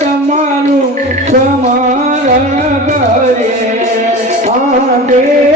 તમારું સમાર કરે.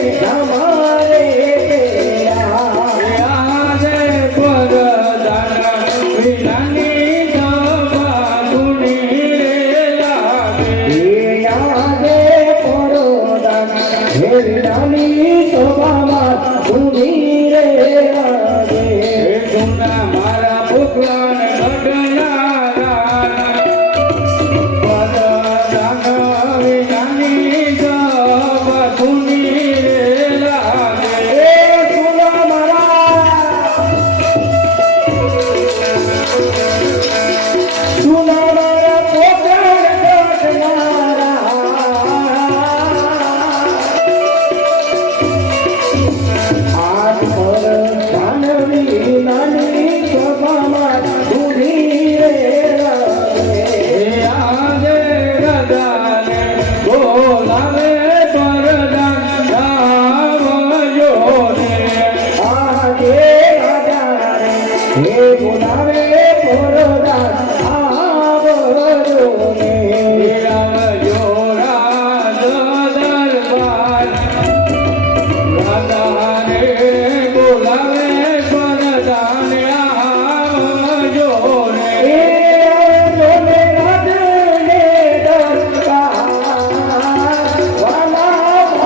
તમારે